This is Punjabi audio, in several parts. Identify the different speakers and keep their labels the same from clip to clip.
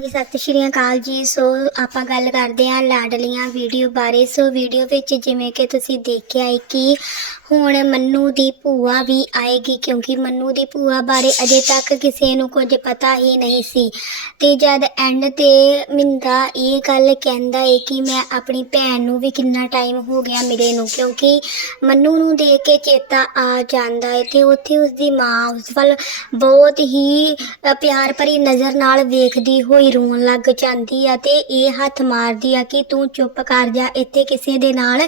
Speaker 1: ਜੀ, ਸਤਿ ਸ਼੍ਰੀ ਅਕਾਲ ਜੀ। ਸੋ ਆਪਾਂ ਗੱਲ ਕਰਦੇ ਹਾਂ ਲਾਡਲੀਆਂ ਵੀਡੀਓ ਬਾਰੇ। ਸੋ ਵੀਡੀਓ ਵਿੱਚ ਜਿਵੇਂ ਕਿ ਤੁਸੀਂ ਦੇਖਿਆ ਹੈ ਕਿ ਹੁਣ ਮੰਨੂ ਦੀ ਭੂਆ ਵੀ ਆਏਗੀ ਕਿਉਂਕਿ ਮੰਨੂ ਦੀ ਭੂਆ ਬਾਰੇ ਅਜੇ ਤੱਕ ਕਿਸੇ ਨੂੰ ਕੁਝ ਪਤਾ ਹੀ ਨਹੀਂ ਸੀ। ਤੇ ਜਦ ਐਂਡ ਤੇ ਮਿੰਦਾ ਇਹ ਗੱਲ ਕਹਿੰਦਾ ਹੈ ਕਿ ਮੈਂ ਆਪਣੀ ਭੈਣ ਨੂੰ ਵੀ ਕਿੰਨਾ ਟਾਈਮ ਹੋ ਗਿਆ ਮਿਲੇ ਨੂੰ ਕਿਉਂਕਿ ਮੰਨੂ ਨੂੰ ਦੇਖ ਕੇ ਚੇਤਾ ਆ ਜਾਂਦਾ ਹੈ ਤੇ ਉੱਥੇ ਉਸਦੀ ਮਾਂ ਉਸ ਵੱਲ ਬਹੁਤ ਹੀ ਪਿਆਰ ਭਰੀ ਨਜ਼ਰ ਨਾਲ ਵੇਖਦੀ ਹੋਈ ਰੋਣ ਲੱਗ ਜਾਂਦੀ ਆ ਤੇ ਇਹ ਹੱਥ ਮਾਰਦੀ ਆ ਕਿ ਤੂੰ ਚੁੱਪ ਕਰ ਜਾ, ਇੱਥੇ ਕਿਸੇ ਦੇ ਨਾਲ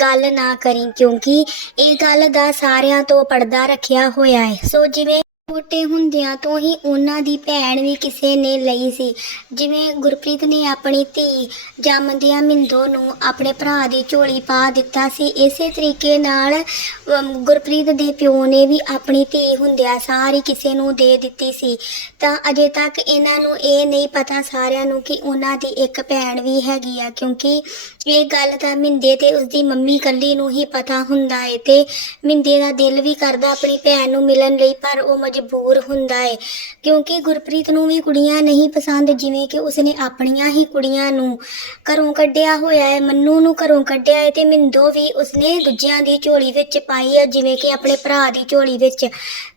Speaker 1: ਗੱਲ ਨਾ ਕਰੀ ਕਿਉਂਕਿ ਇਹ ਗੱਲ ਦਾ ਸਾਰਿਆਂ ਤੋਂ ਪਰਦਾ ਰੱਖਿਆ ਹੋਇਆ ਹੈ। ਸੋ ਜਿਵੇਂ ਛੋਟੇ ਹੁੰਦਿਆਂ ਤੋਂ ਹੀ ਉਹਨਾਂ ਦੀ ਭੈਣ ਵੀ ਕਿਸੇ ਨੇ ਲਈ ਸੀ। ਜਿਵੇਂ ਗੁਰਪ੍ਰੀਤ ਨੇ ਆਪਣੀ ਧੀ ਜੰਮਦਿਆਂ ਮਿੰਦੋ ਨੂੰ ਆਪਣੇ ਭਰਾ ਦੀ ਝੋਲੀ ਪਾ ਦਿੱਤਾ ਸੀ ਇਸੇ ਤਰੀਕੇ ਨਾਲ ਅਮ, ਗੁਰਪ੍ਰੀਤ ਦੇ ਪਿਓ ਨੇ ਵੀ ਆਪਣੀ ਧੀ ਹੁੰਦਿਆਂ ਸਾਰੀ ਕਿਸੇ ਨੂੰ ਦੇ ਦਿੱਤੀ ਸੀ। ਤਾਂ ਅਜੇ ਤੱਕ ਇਹਨਾਂ ਨੂੰ ਇਹ ਨਹੀਂ ਪਤਾ ਸਾਰਿਆਂ ਨੂੰ ਕਿ ਉਹਨਾਂ ਦੀ ਇੱਕ ਭੈਣ ਵੀ ਹੈਗੀ ਆ ਕਿਉਂਕਿ ਇਹ ਗੱਲ ਤਾਂ ਮਿੰਦੇ ਤੇ ਉਸਦੀ ਮੰਮੀ ਕੱਲੀ ਨੂੰ ਹੀ ਪਤਾ ਹੁੰਦਾ ਏ ਤੇ ਮਿੰਦੇ ਦਾ ਦਿਲ ਵੀ ਕਰਦਾ ਆਪਣੀ ਭੈਣ ਨੂੰ ਮਿਲਣ ਲਈ ਪਰ ਉਹ ਮਜਬੂਰ ਹੁੰਦਾ ਏ। ਕਿਉਂਕਿ ਗੁਰਪ੍ਰੀਤ ਨੂੰ ਵੀ ਕੁੜੀਆਂ ਨਹੀਂ ਪਸੰਦ, ਜਿਵੇਂ ਕਿ ਉਸਨੇ ਆਪਣੀਆਂ ਹੀ ਕੁੜੀਆਂ ਨੂੰ ਘਰੋਂ ਕੱਢਿਆ ਹੋਇਆ ਹੈ ਮੰਨੂ ਨੂੰ ਘਰੋਂ ਕੱਢਿਆ ਹੈ ਤੇ ਮਿੰਦੋ ਵੀ ਉਸਨੇ ਦੂਜਿਆਂ ਦੀ ਝੋਲੀ ਵਿੱਚ ਪਾਈ ਹੈ ਜਿਵੇਂ ਕਿ ਆਪਣੇ ਭਰਾ ਦੀ ਝੋਲੀ ਵਿੱਚ।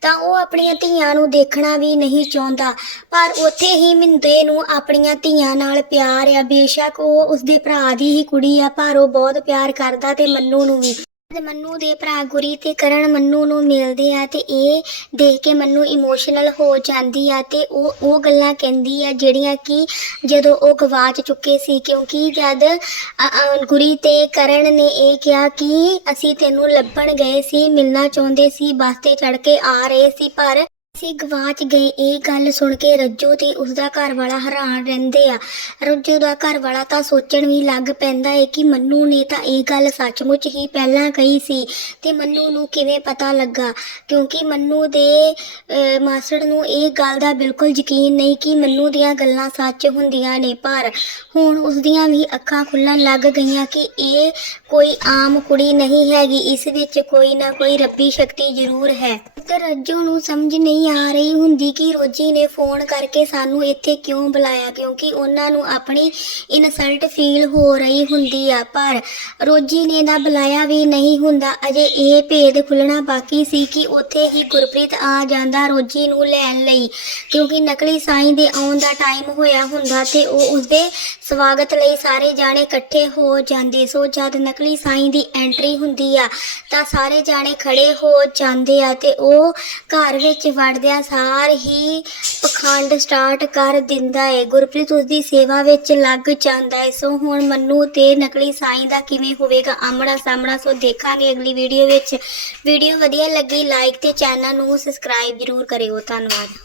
Speaker 1: ਤਾਂ ਉਹ ਆਪਣੀਆਂ ਧੀਆਂ ਨੂੰ ਦੇਖਣਾ ਵੀ ਨਹੀਂ ਚਾਹੁੰਦਾ। ਪਰ ਉੱਥੇ ਹੀ ਮਿੰਦੇ ਨੂੰ ਆਪਣੀਆਂ ਧੀਆਂ ਨਾਲ ਪਿਆਰ ਆ। ਬੇਸ਼ੱਕ ਉਹ ਉਸਦੇ ਭਰਾ ਦੀ ਹੀ ਕੁੜੀ ਆ, ਪਰ ਉਹ ਬਹੁਤ ਪਿਆਰ ਕਰਦਾ ਤੇ ਮੰਨੂ ਨੂੰ ਵੀ। ਮੰਨੂ ਦੇ ਭਰਾ ਗੁਰੀ ਤੇ ਕਰਨ ਮੰਨੂ ਨੂੰ ਮਿਲਦੇ ਆ ਤੇ ਇਹ ਦੇਖ ਕੇ ਮੰਨੂ ਇਮੋਸ਼ਨਲ ਹੋ ਜਾਂਦੀ ਆ ਤੇ ਉਹ ਉਹ ਗੱਲਾਂ ਕਹਿੰਦੀ ਆ ਜਿਹੜੀਆਂ ਕਿ ਜਦੋਂ ਉਹ ਗਵਾਚ ਚੁੱਕੇ ਸੀ ਕਿਉਂਕਿ ਜਦ ਅ, ਅ, ਗੁਰੀ ਤੇ ਕਰਨ ਨੇ ਇਹ ਕਿਹਾ ਕਿ ਅਸੀਂ ਤੈਨੂੰ ਲੱਭਣ ਗਏ ਸੀ ਮਿਲਣਾ ਚਾਹੁੰਦੇ ਸੀ ਬੱਸ ਤੇ ਚੜ ਕੇ ਆ ਰਹੇ ਸੀ ਪਰ ਅਸੀਂ ਗਵਾਚ ਗਏ, ਇਹ ਗੱਲ ਸੁਣ ਕੇ ਰੱਜੋ ਤੇ ਉਸਦਾ ਘਰ ਵਾਲਾ ਹੈਰਾਨ ਰਹਿੰਦੇ ਆ। ਰੱਜੋ ਦਾ ਘਰ ਵਾਲਾ ਤਾਂ ਸੋਚਣ ਵੀ ਲੱਗ ਪੈਂਦਾ ਹੈ ਕਿ ਮੰਨੂ ਨੇ ਤਾਂ ਇਹ ਗੱਲ ਸੱਚਮੁੱਚ ਹੀ ਪਹਿਲਾਂ ਕਹੀ ਸੀ ਤੇ ਮੰਨੂ ਨੂੰ ਕਿਵੇਂ ਪਤਾ ਲੱਗਾ? ਕਿਉਂਕਿ ਮੰਨੂ ਦੇ ਮਾਸੜ ਨੂੰ ਇਹ ਗੱਲ ਦਾ ਬਿਲਕੁਲ ਯਕੀਨ ਨਹੀਂ ਕਿ ਮੰਨੂ ਦੀਆਂ ਗੱਲਾਂ ਸੱਚ ਹੁੰਦੀਆਂ ਨੇ, ਪਰ ਹੁਣ ਉਸਦੀਆਂ ਵੀ ਅੱਖਾਂ ਖੁੱਲਣ ਲੱਗ ਗਈਆਂ ਕਿ ਇਹ ਕੋਈ ਆਮ ਕੁੜੀ ਨਹੀਂ ਹੈਗੀ, ਇਸ ਵਿੱਚ ਕੋਈ ਨਾ ਕੋਈ ਰੱਬੀ ਸ਼ਕਤੀ ਜ਼ਰੂਰ ਹੈ। ਤੇ ਰੱਜੋ ਨੂੰ ਸਮਝ ਨਹੀਂ ਆ ਰਹੀ ਹੁੰਦੀ ਕਿ ਰੋਜੀ ਨੇ ਫੋਨ ਕਰਕੇ ਸਾਨੂੰ ਇੱਥੇ ਕਿਉਂ ਬੁਲਾਇਆ? ਕਿਉਂਕਿ ਉਹਨਾਂ ਨੂੰ ਆਪਣੀ ਇਨਸਲਟ ਫੀਲ ਹੋ ਰਹੀ ਹੁੰਦੀ ਆ। ਪਰ ਰੋਜੀ ਨੇ ਨਾ ਬੁਲਾਇਆ ਵੀ ਨਹੀਂ ਹੁੰਦਾ। ਅਜੇ ਇਹ ਭੇਦ ਖੁੱਲਣਾ ਬਾਕੀ ਸੀ ਕਿ ਉੱਥੇ ਹੀ ਗੁਰਪ੍ਰੀਤ ਆ ਜਾਂਦਾ ਰੋਜੀ ਨੂੰ ਲੈਣ ਲਈ। ਕਿਉਂਕਿ ਨਕਲੀ ਸਾਈਂ ਦੇ ਆਉਣ ਦਾ ਟਾਈਮ ਹੋਇਆ ਹੁੰਦਾ ਤੇ ਉਹ ਉਸਦੇ ਸਵਾਗਤ ਲਈ ਸਾਰੇ ਜਾਣੇ ਇਕੱਠੇ ਹੋ ਜਾਂਦੇ। ਸੋ ਜਦ ਨਕਲੀ ਸਾਈਂ ਦੀ ਐਂਟਰੀ ਹੁੰਦੀ ਆ, ਤਾਂ ਸਾਰੇ ਜਾਣੇ ਖੜੇ ਹੋ ਜਾਂਦੇ ਆ ਤੇ ਉਹ ਘਰ ਵਿੱਚ ਵੜਦਿਆਂ ਸਾਰ ਹੀ ਪਖੰਡ ਸਟਾਰਟ ਕਰ ਦਿੰਦਾ ਏ। ਗੁਰਪ੍ਰੀਤ ਉਸਦੀ ਸੇਵਾ ਵਿੱਚ ਲੱਗ ਜਾਂਦਾ ਏ। ਸੋ ਹੁਣ ਮੰਨੂ ਤੇ ਨਕਲੀ ਸਾਈਂ ਦਾ ਕਿਵੇਂ ਹੋਵੇਗਾ? ਆਮਣਾ ਸਾਹਮਣਾ ਸੋ ਦੇਖਾਂਗੇ ਅਗਲੀ ਵੀਡੀਓ ਵਿੱਚ। ਵੀਡੀਓ ਵਧੀਆ ਲੱਗੀ ਲਾਈਕ ਤੇ ਚੈਨਲ ਨੂੰ ਸਬਸਕ੍ਰਾਈਬ ਜ਼ਰੂਰ ਕਰਿਓ। ਧੰਨਵਾਦ।